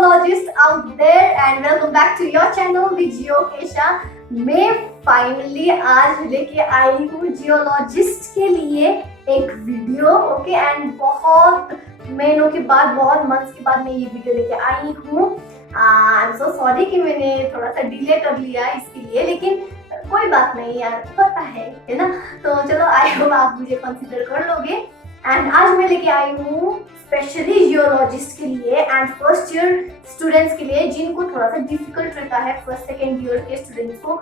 geologists out there and welcome back to your channel with Geo Kesha। मैं finally आज लेके आई हूँ geologist के लिए एक वीडियो। ओके एंड बहुत महीनों के बाद, बहुत मंथ्स के बाद मैं ये वीडियो लेके आई हूँ। आई एम सो सॉरी कि मैंने थोड़ा सा डिले कर लिया इसके लिए, लेकिन कोई बात नहीं यार, पता है ना। तो चलो आई होप आप मुझे कंसीडर कर लोगे। एंड आज मैं लेके आई हूँ स्पेशली जियोलॉजिस्ट के लिए एंड फर्स्ट ईयर स्टूडेंट्स के लिए, जिनको थोड़ा सा डिफिकल्ट रहता है फर्स्ट सेकेंड ईयर के स्टूडेंट्स को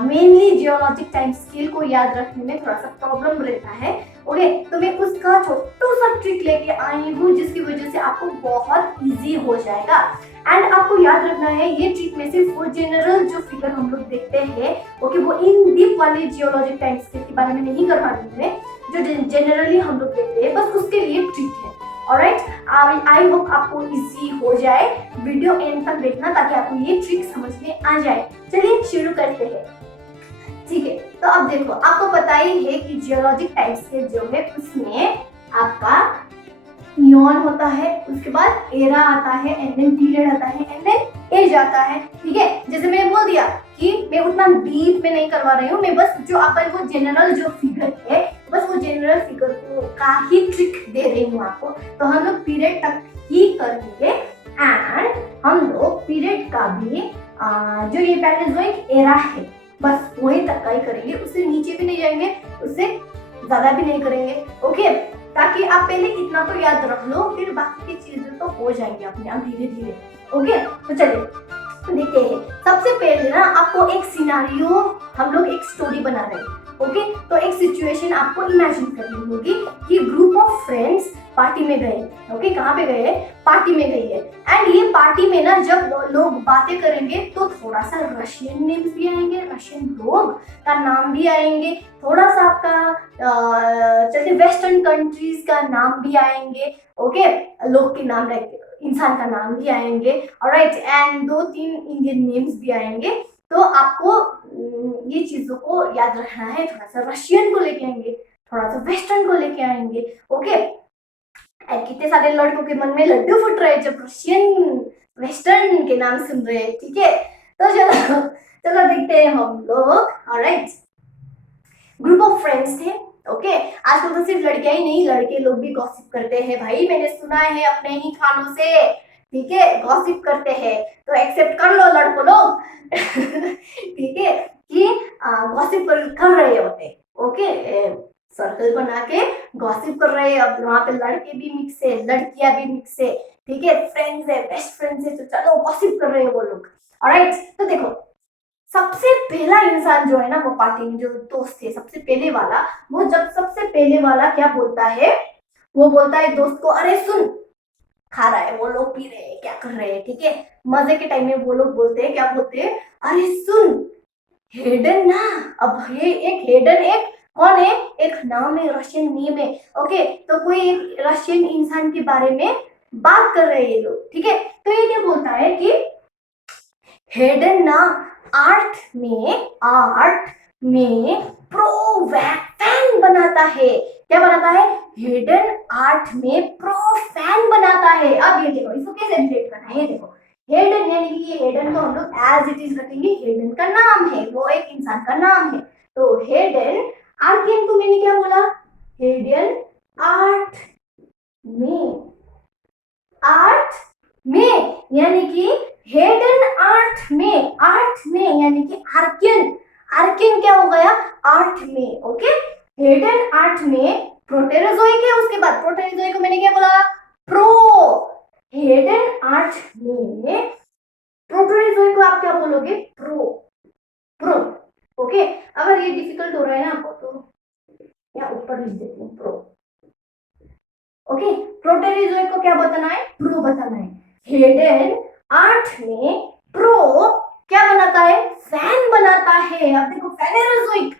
मेनली जियोलॉजिक टाइम स्केल को याद रखने में थोड़ा सा प्रॉब्लम रहता है। ओके तो मैं उसका छोटा सा ट्रिक लेके आई हूँ जिसकी वजह से आपको बहुत इजी हो जाएगा। एंड आपको याद रखना है ये ट्रिक में सिर्फ वो जनरल जो फिगर हम लोग देखते हैं, ओके वो इन डीप वाले जियोलॉजिक टाइम स्केल के बारे में नहीं कर रहा हूँ मैं, जो जनरली हम लोग देखते हैं, बस उसके लिए ट्रिक है। ऑलराइट, आई होप आपको इजी हो जाए। वीडियो एंड तक देखना ताकि आपको ये ट्रिक समझ में आ जाए। चलिए शुरू करते हैं। ठीक है, तो अब देखो, आपको पता ही है कि जियोलॉजिक टाइम स्केल जो है उसमें आपका इयॉन होता है, उसके बाद एरा आता है, एंड देन पीरियड आता है, एंड देन एज आता है। ठीक है, जैसे मैंने बोल दिया कि मैं उतना डीप में नहीं करवा रही हूँ, मैं बस जो आपका वो जनरल जो फिगर है, बस वो जनरल फिगर को का ही ट्रिक दे रही हूँ आपको। तो हम लोग पीरियड तक ही करेंगे एंड हम लोग पीरियड का भी जो ये पैलेओज़ोइक एरा है बस वही तक का ही करेंगे, उससे नीचे भी नहीं जाएंगे, उससे ज्यादा भी नहीं करेंगे। ओके, ताकि आप पहले इतना तो याद रख लो, फिर बाकी की चीजें तो हो जाएंगी अपने आप धीरे धीरे। ओके तो चलिए देखते हैं। सबसे पहले ना आपको एक सिनारियो, हम लोग एक स्टोरी बना रहे हैं। ओके तो एक सिचुएशन आपको इमेजिन करनी होगी कि ग्रुप ऑफ फ्रेंड्स पार्टी में गए। ओके कहाँ पे गए? पार्टी में गई है। एंड ये पार्टी में ना जब लोग बातें करेंगे तो थोड़ा सा रशियन नेम्स भी आएंगे, रशियन लोग का नाम भी आएंगे, थोड़ा सा आपका चलिए वेस्टर्न कंट्रीज का नाम भी आएंगे। ओके लोग के नाम, इंसान का नाम भी आएंगे। ऑलराइट, एंड 2-3 इंडियन नेम्स भी आएंगे। तो आपको ये चीजों को याद रखना है। थोड़ा सा रशियन को लेके आएंगे, थोड़ा सा वेस्टर्न को लेके आएंगे। ओके कितने सारे लड़कों के मन में लड्डू फूट रहे जब रशियन वेस्टर्न के नाम सुन रहे हैं। ठीक है तो चलो चलो देखते हैं हम लोग। ऑलराइट, ग्रुप ऑफ फ्रेंड्स थे। ओके आजकल तो सिर्फ लड़कियां ही नहीं, लड़के लोग भी गॉसिप करते हैं भाई, मैंने सुना है अपने ही खानों से। ठीक है गॉसिप करते हैं तो एक्सेप्ट कर लो लड़कों लोग। ठीक है कि गॉसिप कर रहे होते। ओके सर्कल बना के गॉसिप कर रहे हैं। अब वहाँ पे लड़के भी मिक्स है, लड़कियां भी मिक्स है। ठीक है फ्रेंड्स है, बेस्ट फ्रेंड्स है, तो चलो गॉसिप कर रहे हैं वो लोग। ऑलराइट तो देखो, सबसे पहला इंसान जो है ना वो पार्टी में जो दोस्त थे, सबसे पहले वाला, वो जब सबसे पहले वाला क्या बोलता है, वो बोलता है दोस्त को, अरे सुन, खा रहा है वो लोग, पी रहे हैं, क्या कर रहे हैं। ठीक है मजे के टाइम में वो लोग बोलते हैं, क्या बोलते हैं, अरे सुन हेडन ना। अब ये एक हेडन, एक कौन है, एक नाम है, रशियन नेम है। ओके तो कोई एक रशियन इंसान के बारे में बात कर रहे हैं ये लोग। ठीक है तो ये क्या बोलता है कि हेडन ना आर्ट में प्रो फैन बनाता है। क्या बनाता है? हेडन आर्ट में प्रो फैन बनाता है। अब ये देखो, इसको कैसे रिलेट करना है, ये देखो हेडन, यानी कि ये हेडन को हम लोग एज इट इज रखेंगे, हेडन का नाम है, वो एक इंसान का नाम है। तो हेडन आर्कियन को मैंने क्या बोला, हेडन आर्ट में यानी कि हेडन आर्ट में यानी कि आर्कियन क्या हो गया, आर्ट में। ओके हेडन आर्ट में प्रोटेरोजोइक है, उसके बाद प्रोटेरोजोइक को मैंने क्या बोला, प्रो। हेडन आर्ट में प्रोटेरोजोइक को आप क्या बोलोगे, प्रो। ओके अगर ये डिफिकल्ट हो रहा है ना आपको तो या ऊपर लिख देती हूँ, प्रो। ओके प्रोटेरोजोइक को क्या बताना है, प्रो बताना है। हेडन आर्ट में प्रो क्या बनाता है, फैन बनाता है। अब देखो फेनेरोजोइक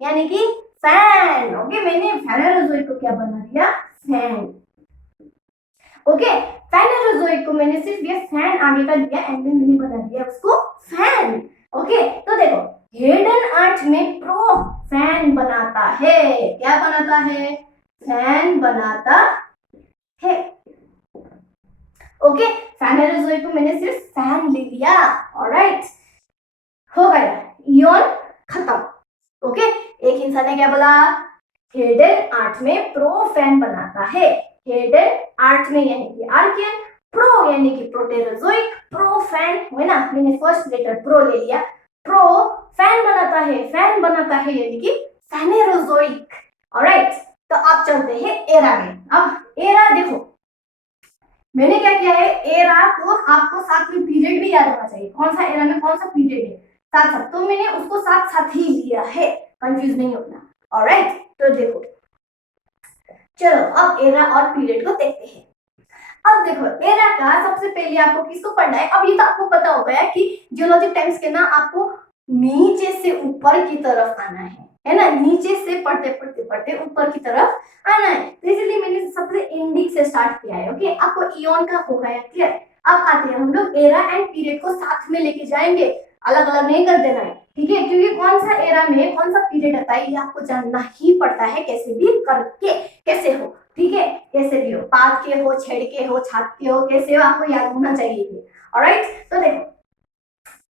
यानी कि फैन। ओके मैंने फेनेरोजोइक को क्या बना दिया, फैन। ओके फेनेरोजोइक को मैंने सिर्फ ये फैन आगे का लिया एंड देन मैंने बना दिया उसको फैन। ओके तो देखो हेडन आर्ट में प्रो फैन बनाता है। क्या बनाता है, फैन बनाता है। ओके, फैनेरोजोइक को मैंने सिर्फ फैन ले लिया। ऑलराइट, हो गया, इयन खत्म। ओके, एक इंसान ने क्या बोला, हेडेन आर्ट में प्रोफैन बनाता है। हेडेन आर्ट में यानी कि आर्कियन, प्रो यानी कि प्रोटेरोजोइक, प्रोफैन है ना, मैंने फर्स्ट लेटर प्रो ले लिया। प्रो फैन बनाता है, फैन बनाता है यानी कि फैनेरोजोइक। ऑलराइट, तो आप चलते हैं एरा में। अब एरा देखो, मैंने क्या किया है, एरा को आपको साथ में पीरियड भी याद होना चाहिए, कौन सा एरा में कौन सा पीरियड है साथ साथ, तो मैंने उसको साथ साथ ही लिया है, कंफ्यूज नहीं होना। ऑलराइट, तो देखो, चलो अब एरा और पीरियड को देखते हैं। अब देखो, एरा का सबसे पहले आपको किसको पढ़ना है, अब ये तो आपको पता हो गया कि जियोलॉजिक टाइम्स के ना आपको नीचे से ऊपर की तरफ आना है ना, नीचे से पढ़ते पढ़ते पढ़ते ऊपर की तरफ आना है, तो इसलिए मैंने सबसे एंडिंग से स्टार्ट किया है। ओके, आपको इयन का हो गया क्लियर। अब आते हैं हम लोग एरा एंड पीरियड को साथ में लेके जाएंगे, अलग अलग नहीं कर देना है, ठीक है, क्योंकि कौन सा एरा में कौन सा पीरियड आता है ये आपको जानना ही पड़ता है, कैसे भी करके, कैसे हो, ठीक है, कैसे भी हो, पात के हो, छेड़ के हो, छात के हो, कैसे हो, आपको याद होना चाहिए। ऑलराइट, तो देखो,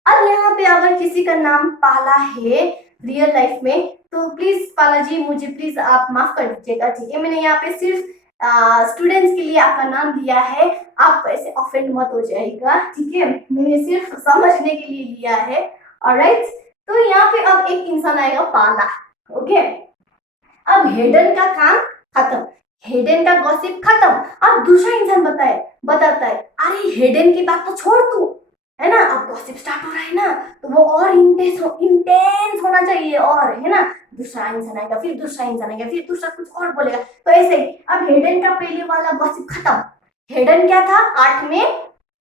अब यहाँ पे अगर किसी का नाम पाला है रियल लाइफ में, तो प्लीज पाला जी मुझे प्लीज आप माफ कर दीजिएगा, ठीक है, मैंने यहाँ पे सिर्फ स्टूडेंट्स के लिए आपका नाम दिया है, आप ऐसे ऑफेंड मत हो जाएगा, ठीक है, मैंने सिर्फ समझने के लिए लिया है। ऑलराइट, तो यहाँ पे अब एक इंसान आएगा पाला। ओके, अब हेडन का काम खत्म, हेडन का गॉसिप खत्म, अब दूसरा इंसान बताता है अरे हेडन की बात तो छोड़ तू, है ना, अब गॉसिप स्टार्ट हो रहा है ना, तो वो और इंटेंस होना चाहिए, और है ना, दूसरा इंसान आएगा, फिर दूसरा इंसान आएगा, फिर दूसरा कुछ और बोलेगा, तो ऐसे ही। अब हेडन का पहले वाला गॉसिप खत्म, हेडन क्या था, आर्ट में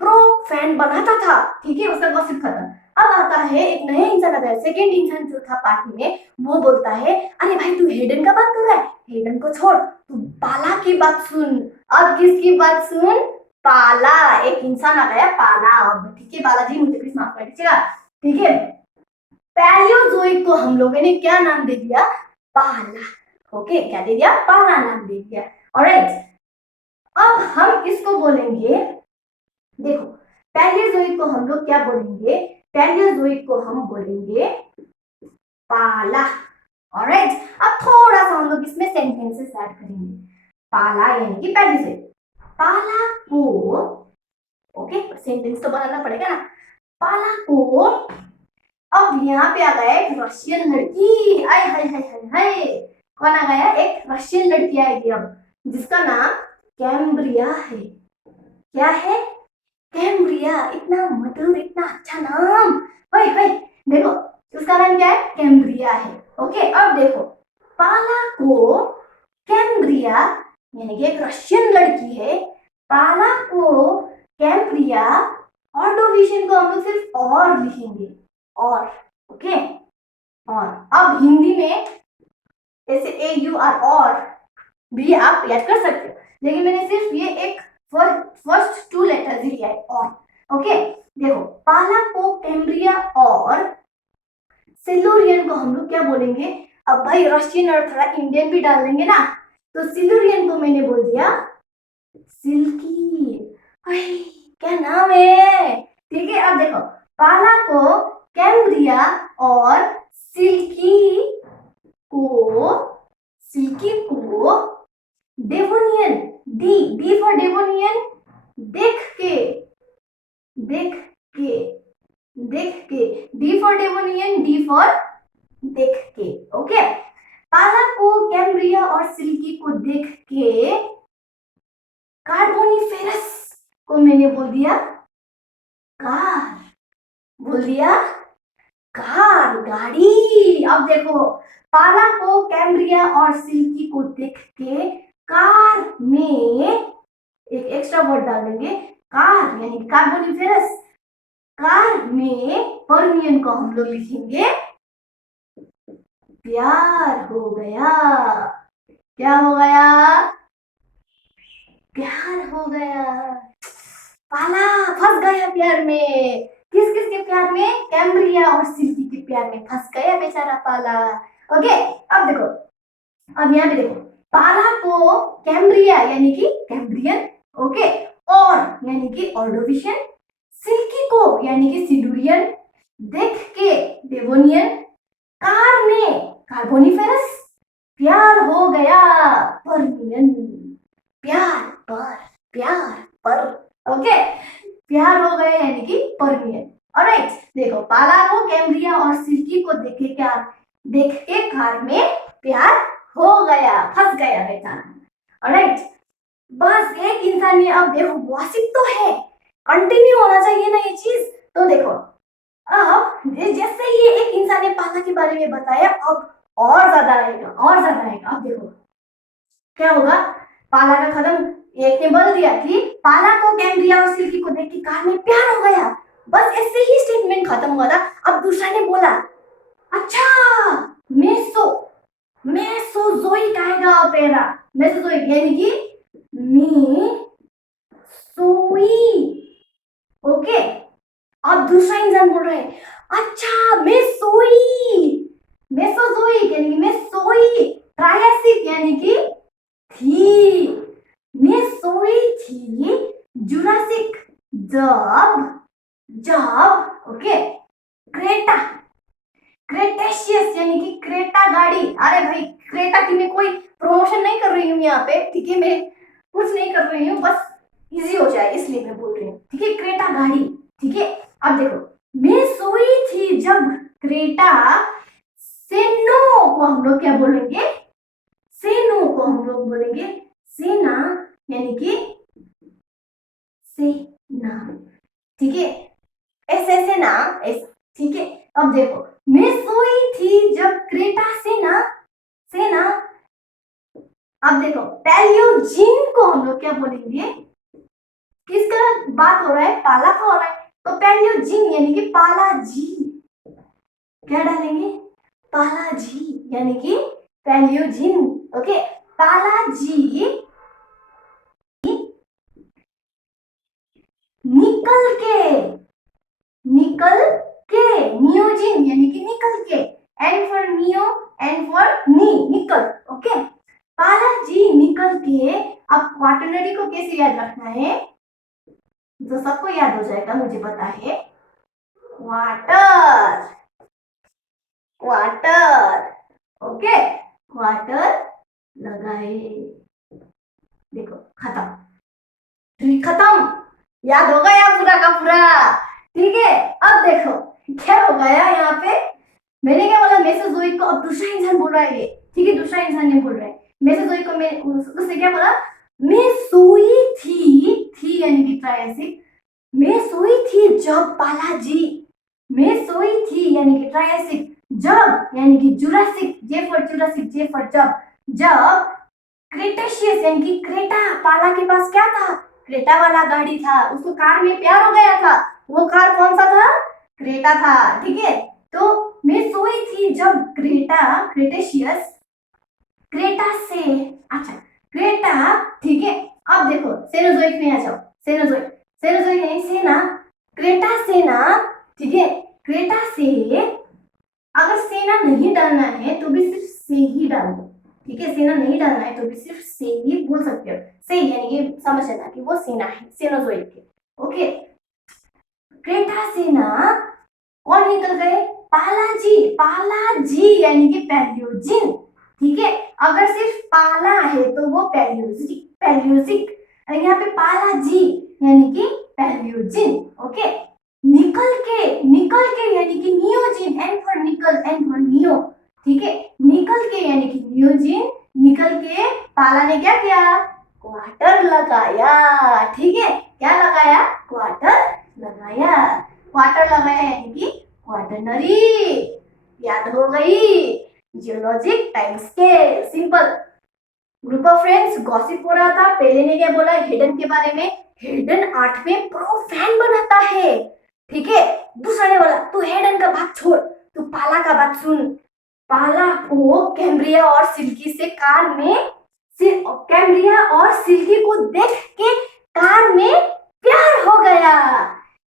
प्रो फैन बनाता था, ठीक है, उसका गॉसिप खत्म। अब आता है एक नया इंसान, आता है सेकेंड इंसान जो था पार्टी में, वो बोलता है अरे भाई तू हेडन का बात कर रहा है, हेडन को छोड़, तू पाला की बात सुन। अब किसकी बात सुन, पाला, एक इंसान आ गया पाला अब, ठीक है, बालाजी मुझे प्लीज माफ कर दीजिएगा, ठीक है। पैलियोजोइक को हम लोगों ने क्या नाम दे दिया, पाला। ओके, क्या दे दिया, पाला नाम दे दिया। ऑलराइट, अब हम इसको बोलेंगे, देखो पैलियोजोइक को हम लोग क्या बोलेंगे, पैलियोजोइक को हम बोलेंगे पाला। ऑलराइट, अब थोड़ा सा हम लोग इसमें सेंटेंसेस ऐड करेंगे, पाला यानी कि पैलियोजोइक, पाला को, ओके, सेंटेंस तो बनाना पड़ेगा ना, पाला को, अब यहाँ पे आ गया एक रशियन लड़की, आय हाय हाय हाय हाय, कौन आ गया, एक रशियन लड़की आएगी अब, जिसका नाम कैम्ब्रिया है। क्या है, कैम्ब्रिया, इतना मधुर, इतना अच्छा नाम, भाई भाई, देखो उसका नाम क्या है, कैम्ब्रिया है। ओके, अब देखो, पाला को कैम्ब्रिया यानी कि एक रशियन लड़की है, पाला को कैम्ब्रिया, ऑर्डोविशन को हम लोग सिर्फ और लिखेंगे, और, ओके, और अब हिंदी में ऐसे AUR और भी आप याद कर सकते हो, लेकिन मैंने सिर्फ ये एक फर्स्ट 2 लेटर्स ही लिया है, और। ओके, देखो, पाला को कैम्ब्रिया और सिल्यूरियन को हम लोग क्या बोलेंगे, अब भाई रशियन और थोड़ा इंडियन भी डाल देंगे ना, तो सिल्यूरियन को मैंने बोल दिया सिल्की, भाई क्या नाम है, ठीक है। अब देखो, पाला को कैम्ब्रिया और सिल्की को डेवोनियन, डी फॉर डेवोनियन, देख के, D for Devonian, D for देख के। ओके, पाला को कैम्ब्रिया और सिल्की को देख के कार्बोनिफेरस को मैंने बोल दिया कार, बोल दिया कार, गाड़ी। अब देखो, पाला को कैम्ब्रिया और सिल्की को देख के कार में एक एक्स्ट्रा वर्ड डालेंगे, कार यानी कार्बोनिफेरस, कार में पर्मियन को हम लोग लिखेंगे प्यार हो गया। क्या हो गया, प्यार हो गया, पाला फंस गया प्यार में, किस किस के प्यार में, कैम्ब्रिया और सिल्की के प्यार में फंस गया बेचारा पाला। ओके, अब देखो, अब यहाँ पे देखो, पाला को कैम्ब्रिया यानी कि कैम्ब्रियन, ओके, और यानी कि ऑर्डोविशियन, सिल्की को यानी कि सिल्यूरियन, देख के डेवोनियन, कार में कार्बोनिफेरस, प्यार हो गया पर्मियन, प्यार पर ओके, प्यार हो गए यानी कि पर्मियन। ऑलराइट, देखो पाला को कैम्ब्रिया और सिल्की को देख के कार में प्यार हो गया, फंस गया बेचारा। ऑलराइट, बस एक इंसान ने अब देखो गॉसिप तो है, कंटिन्यू होना चाहिए ना ये चीज। तो देखो अब जैसे ये एक इंसान ने पाला के बारे में बताया, अब और ज्यादा आएगा, और ज्यादा आएगा। अब देखो क्या होगा, पाला का खत्म, एक ने बोल दिया कि पाला को कैम्ब्रिया और सिल्की को देख के कार में प्यार हो गया, बस ऐसे ही स्टेटमेंट खत्म हुआ था। अब दूसरा ने बोला अच्छा मेसोजोइक आएगा ऑपेरा, मेसोजोइक यानी कि ओके। अब दूसरा इंसान बोल रहा है अच्छा मेसोजोइक यानी कि मैं सोई, ट्रायसिक यानी कि थी, मैं सोई थी, जुरासिक जब ओके, क्रेटेशियस यानी कि क्रेटा गाड़ी। अरे भाई क्रेटा की मैं कोई प्रमोशन नहीं कर रही हूँ यहाँ पे, ठीक है, मैं कुछ नहीं कर रही हूँ, बस इजी हो जाए इसलिए मैं बोल रही हूँ, ठीक है, क्रेटा गाड़ी, ठीक है। अब देखो मैं सोई थी जब क्रेटा सेनो को हम लोग क्या बोलेंगे, सेनो को हम लोग बोलेंगे सेना यानी कि सेना, ठीक है, ऐसे से ना ऐसा, ठीक है। अब देखो मैं सोई थी जब क्रेटा सेना, अब देखो पैलियोजिन को हम लोग क्या बोलेंगे, किसका बात हो रहा है, पाला का हो रहा है, तो पैलियोजिन यानी कि पाला जी, क्या डालेंगे, पाला जी यानी कि पैलियोजिन, ओके। पाला जी नियोजिन यानी कि निकल के, N for neo, N for nickel, okay. पाला जी निकल के। अब क्वाटरनरी को कैसे याद रखना है, जो सबको याद हो जाएगा, मुझे पता है, क्वार्टर ओके, क्वार्टर लगाए, देखो खत्म, याद हो गया पूरा का पूरा, ठीक है। अब देखो क्या हो गया यहाँ पे, मैंने क्या बोला मेसोजोइक को, अब दूसरा इंसान बोल रहा है ये, ठीक है, दूसरा इंसान ने बोल रहा है मेसोजोइक को, मैं उससे क्या बोला, मैं सोई थी यानी कि ट्रायसिक, मैं सोई थी जब पालाजी, मैं सोई थी यानी कि ट्रायसिक, जब यानी कि Jurassic, J for Jurassic, J for जब क्रेटेशियस यानी कि क्रेटा, पाला के पास क्या था, क्रेटा वाला गाड़ी था, उसको कार में प्यार हो गया था, वो कार कौन सा था, क्रेटा था, ठीक है। तो मैं सोई थी जब क्रेटेशियस, क्रेटा से, अच्छा क्रेटा, ठीक है। अब देखो सेनोजोइक में आ जाओ, सेनोजोइक यानी सेना, क्रेटा सेना, ठीक है, क्रेटा से, अगर सेना नहीं डालना है तो भी सिर्फ से ही डाल दो, ठीक है, सेना नहीं डालना है तो भी सिर्फ से ही बोल सकते हो, से यानी कि समझ लेना कि वो सेना है, सेनोजोइक के, ओके। क्रेटा सेना कौन निकल गए, पालाजी यानी कि पैलियोजिन, ठीक है। अगर सिर्फ पाला है तो वो पैलियोजिक, यहाँ पे पालाजी यानी कि पैलियोजिन, ओके। निकल के यानी कि नियोजिन, एन फॉर निकल, एन फॉर नियो, ठीक है, निकल के यानी कि नियोजिन, निकल के पाला ने क्या किया, क्वार्टर लगाया, ठीक है, क्या लगाया, क्वार्टर लगाया यानी कि क्वाटरनरी, याद हो गई, geologic time scale, simple. Group of friends gossip हो रहा था, पहले ने क्या बोला हेडन के बारे में, हेडन 8वें प्रो फैन बनाता है, ठीक है। दूसरा ने बोला तू हेडन का बात छोड़, तू पाला का बात सुन, पाला को कैम्ब्रिया और सिल्की से कार में, कैम्ब्रिया और सिल्की को देख के कार में प्यार हो गया,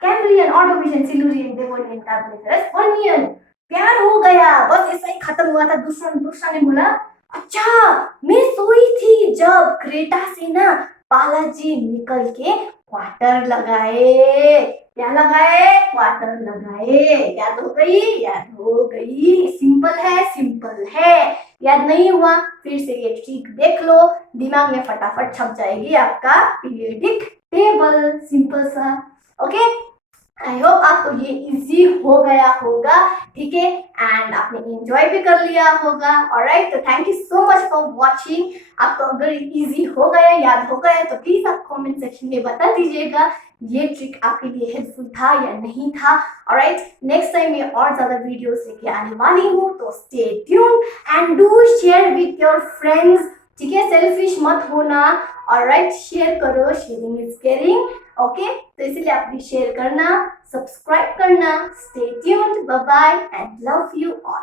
Cambrian, Ordovician, Silurian, Devonian, Carboniferous, Permian, प्यार हो गया, बस ऐसा ही खत्म हुआ था। दूसरा ने बोला अच्छा मैं सोई थी जब क्रेटा सेना, बालाजी निकल के क्वार्टर लगाए। क्या लगाए? क्वार्टर लगाए। याद हो गई? याद हो गई। सिंपल है, सिंपल है। याद नहीं हुआ? फिर से ये ट्रिक देख लो, दिमाग में फटाफट छप जाएगी आपका पीरियडिक टेबल। सिंपल सा। ओके, आई होप आपको ये इजी हो गया होगा, ठीक है, एंड आपने एंजॉय भी कर लिया होगा। ऑलराइट, तो thank you so much for watching. आपको अगर इजी हो गया, याद हो गया, तो प्लीज आप कमेंट सेक्शन में बता दीजिएगा ये ट्रिक आपके लिए हेल्पफुल था या नहीं था। ऑलराइट, नेक्स्ट टाइम मैं और ज्यादा वीडियोस लेके आने वाली हूँ, तो stay tuned and do share with your friends, ठीक है, सेल्फिश मत होना। ऑलराइट, शेयर करो, शेयरिंग इज केयरिंग। ओके, तो इसलिए आप भी शेयर करना, सब्सक्राइब करना। Stay tuned, bye bye and love you all.